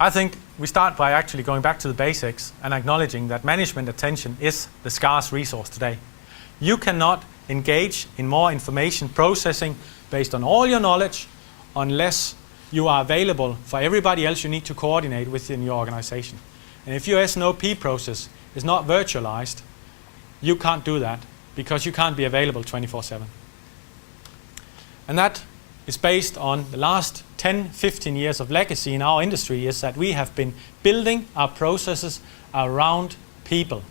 I think we start by actually going back to the basics and acknowledging that management attention is the scarce resource today. You cannot engage in more information processing based on all your knowledge unless you are available for everybody else you need to coordinate within your organization. And if your S&OP process is not virtualized, you can't do that because you can't be available 24/7. And that is based on the last 10, 15 years of legacy in our industry, is that we have been building our processes around people.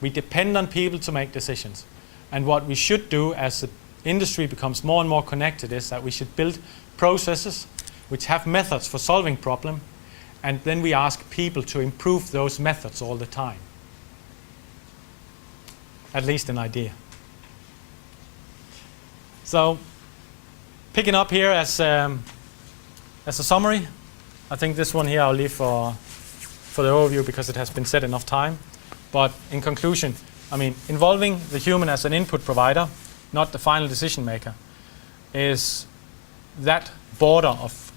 We depend on people to make decisions. And what we should do as the industry becomes more and more connected is that we should build processes which have methods for solving problem, and then we ask people to improve those methods all the time. At least an idea. So, picking up here as a summary, I think this one here I'll leave for the overview because it has been said enough time. But in conclusion, I mean, involving the human as an input provider, not the final decision maker, is that border of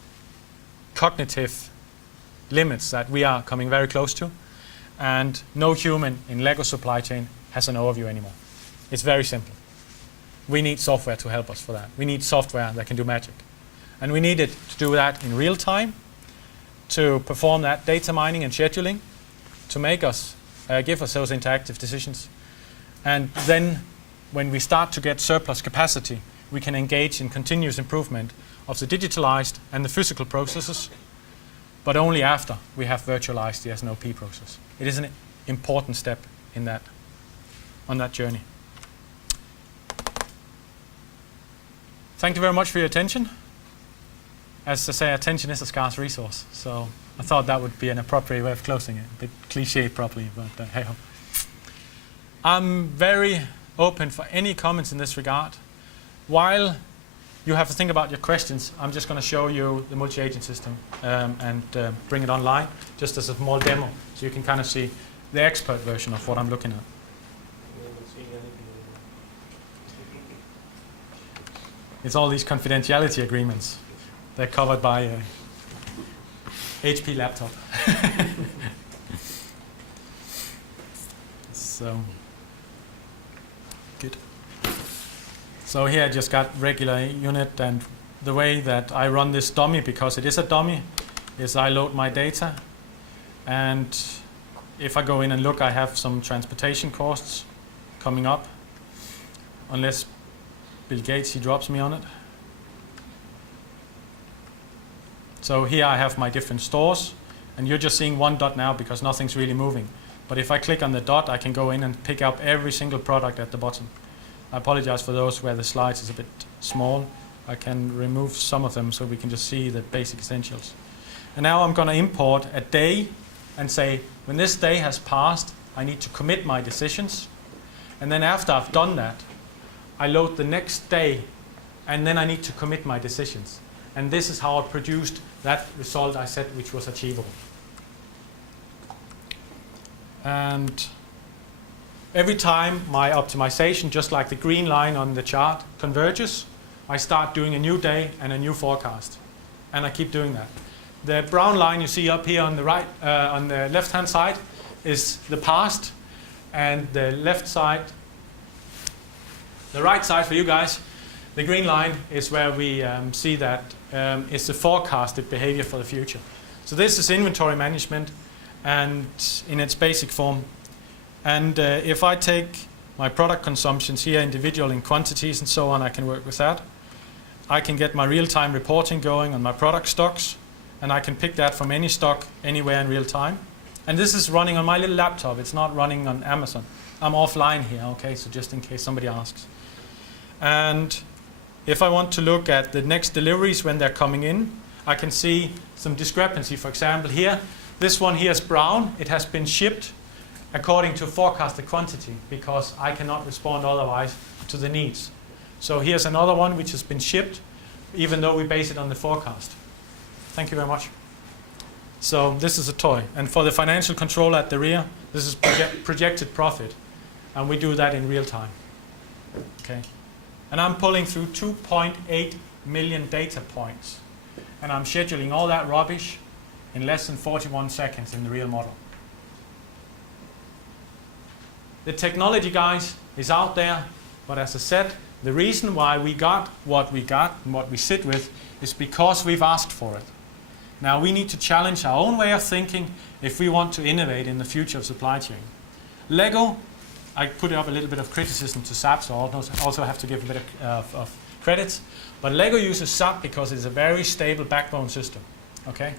cognitive limits that we are coming very close to. And no human in Lego supply chain has an overview anymore. It's very simple. We need software to help us for that. We need software that can do magic. And we need it to do that in real time, to perform that data mining and scheduling, to make us, give us those interactive decisions. And then when we start to get surplus capacity, we can engage in continuous improvement of the digitalized and the physical processes, but only after we have virtualized the S&OP process. It is an important step in that, on that journey. Thank you very much for your attention. As I say, attention is a scarce resource, so I thought that would be an appropriate way of closing it. A bit cliche probably, but hey-ho. I'm very open for any comments in this regard. While you have to think about your questions, I'm just going to show you the multi-agent system and bring it online, just as a small demo, so you can kind of see the expert version of what I'm looking at. It's all these confidentiality agreements. They're covered by a HP laptop. So, good. So here I just got regular unit, and the way that I run this dummy, because it is a dummy, is I load my data, and if I go in and look, I have some transportation costs coming up, unless Bill Gates, he drops me on it. So here I have my different stores, and you're just seeing one dot now because nothing's really moving. But if I click on the dot, I can go in and pick up every single product at the bottom. I apologize for those where the slides is a bit small. I can remove some of them so we can just see the basic essentials. And now I'm going to import a day and say, when this day has passed, I need to commit my decisions. And then after I've done that, I load the next day, and then I need to commit my decisions. And this is how I produced that result I said which was achievable. And every time my optimization, just like the green line on the chart, converges, I start doing a new day and a new forecast. And I keep doing that. The brown line you see up here on the right, on the left-hand side is the past, and the left side, the right side for you guys, the green line is where we see that is the forecasted behavior for the future. So this is inventory management, and in its basic form. And if I take my product consumptions here, individual in quantities and so on, I can work with that. I can get my real-time reporting going on my product stocks, and I can pick that from any stock anywhere in real time. And this is running on my little laptop. It's not running on Amazon. I'm offline here, okay, so just in case somebody asks. And if I want to look at the next deliveries when they're coming in, I can see some discrepancy. For example, here, this one here is brown. It has been shipped according to forecasted quantity because I cannot respond otherwise to the needs. So here's another one which has been shipped, even though we base it on the forecast. Thank you very much. So this is a toy. And for the financial control at the rear, this is projected profit. And we do that in real time. Okay. And I'm pulling through 2.8 million data points. And I'm scheduling all that rubbish in less than 41 seconds in the real model. The technology, guys, is out there, but as I said, the reason why we got and what we sit with is because we've asked for it. Now we need to challenge our own way of thinking if we want to innovate in the future of supply chain. Lego, I put up a little bit of criticism to SAP, so I also have to give a bit of credits. But Lego uses SAP because it's a very stable backbone system. Okay?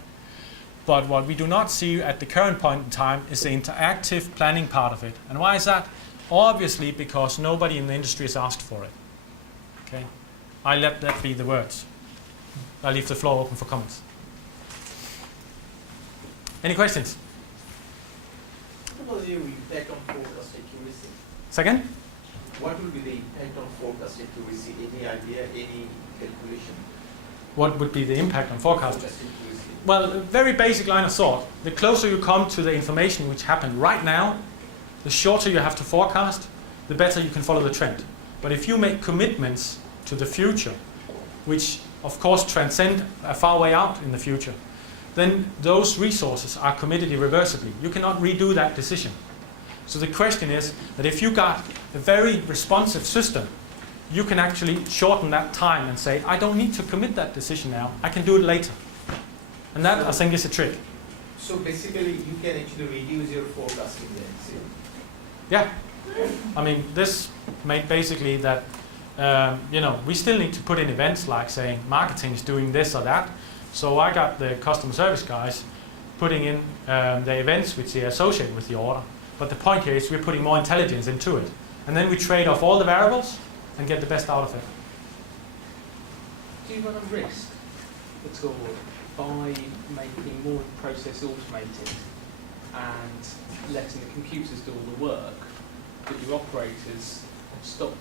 But what we do not see at the current point in time is the interactive planning part of it. And why is that? Obviously because nobody in the industry has asked for it. Okay? I let that be the words. I'll leave the floor open for comments. Any questions? What will be the impact on forecast accuracy? Second? What will be the impact on forecast accuracy? Any idea, any calculation? What would be the impact on forecast? Forecast accuracy. Well, a very basic line of thought. The closer you come to the information which happened right now, the shorter you have to forecast, the better you can follow the trend. But if you make commitments to the future, which of course transcend a far way out in the future, then those resources are committed irreversibly. You cannot redo that decision. So the question is that if you got a very responsive system, you can actually shorten that time and say, I don't need to commit that decision now, I can do it later. And that, I think, is a trick. So basically, you can actually reduce your forecasting then. Yeah. I mean, this made basically that, we still need to put in events like saying marketing is doing this or that. So I got the customer service guys putting in the events which they associate with the order. But the point here is we're putting more intelligence into it. And then we trade off all the variables and get the best out of it. Do you run a risk at all by making more of the process automated and letting the computers do all the work, that your operators have stopped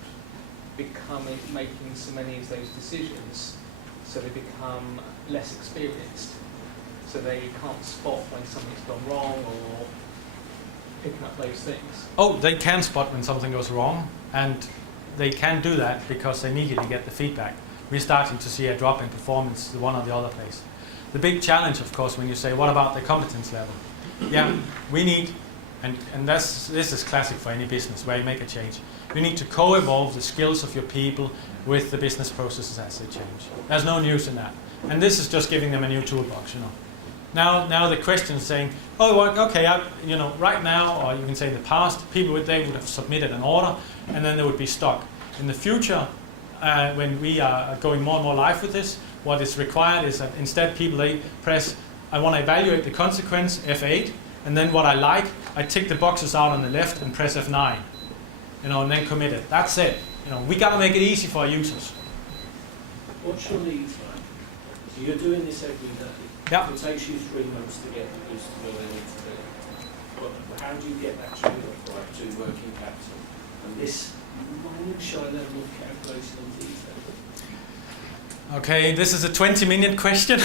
making so many of those decisions, so they become less experienced, so they can't spot when something's gone wrong or picking up those things? Oh, they can spot when something goes wrong, and they can do that because they immediately get the feedback. We're starting to see a drop in performance the one or the other place. The big challenge, of course, when you say, what about the competence level? Yeah, we need, and this is classic for any business where you make a change. You need to co-evolve the skills of your people with the business processes as they change. There's no news in that. And this is just giving them a new toolbox, Now the question is saying, oh, well, okay, right now, or you can say in the past, they would have submitted an order, and then they would be stuck. In the future, when we are going more and more live with this, what is required is that instead they press, I want to evaluate the consequence, F8, and then what I like, I tick the boxes out on the left and press F9, and then commit it. That's it. We got to make it easy for our users. What's your lead time? So you're doing this every day. Yeah. It takes you 3 months to get the goods to where they need to be. But how do you get that trade-off right to working capital? And this shy level of calculation and detail. Okay, this is a 20-minute question.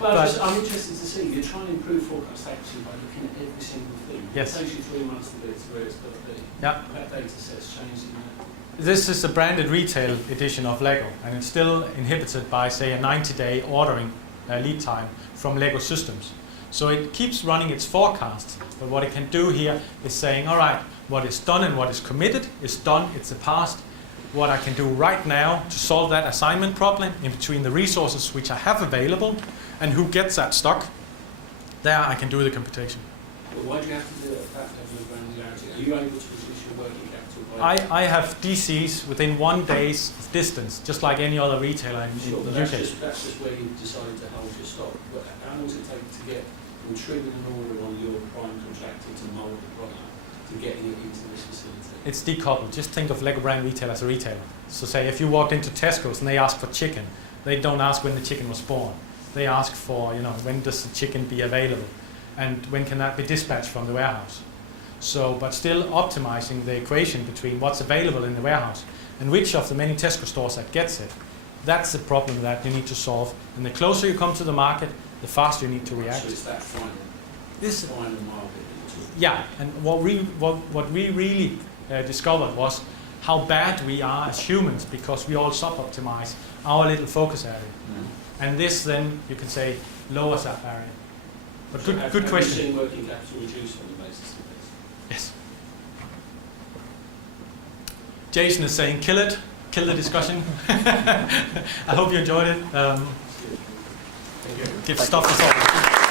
Well, I'm interested to see. You're trying to improve forecast accuracy by looking at every single thing. Yes. It takes you 3 months to get to where it's got to be. Yeah. That data set's changing now. This is a branded retail edition of Lego, and it's still inhibited by, say, a 90-day ordering lead time from Lego systems. So it keeps running its forecasts, but what it can do here is saying, all right, what is done and what is committed is done, it's the past. What I can do right now to solve that assignment problem in between the resources which I have available and who gets that stock, there I can do the computation. Well, why do you have to do it at that level of granularity? Are you able to reduce your working capital by... I have DCs within 1 day's distance, just like any other retailer in Sure, the but UK. that's just where you decided to hold your stock. But how long does it take to get from triggering an order on your prime contractor to mould the product to getting it into this facility? It's decoupled. Just think of Lego brand retail as a retailer. So say if you walked into Tesco's and they ask for chicken, they don't ask when the chicken was born. They ask for, when does the chicken be available and when can that be dispatched from the warehouse. So, but still optimizing the equation between what's available in the warehouse and which of the many Tesco stores that gets it. That's the problem that you need to solve. And the closer you come to the market, the faster you need to react. So it's that final market. Yeah, and what we really discovered was how bad we are as humans because we all sub-optimize our little focus area. And this then, you can say, lowers that barrier. But So good, have good you question. seen working capital reduce on the basis of this? Yes. Jason is saying, kill it, kill the discussion. I hope you enjoyed it. Give stuff to solve.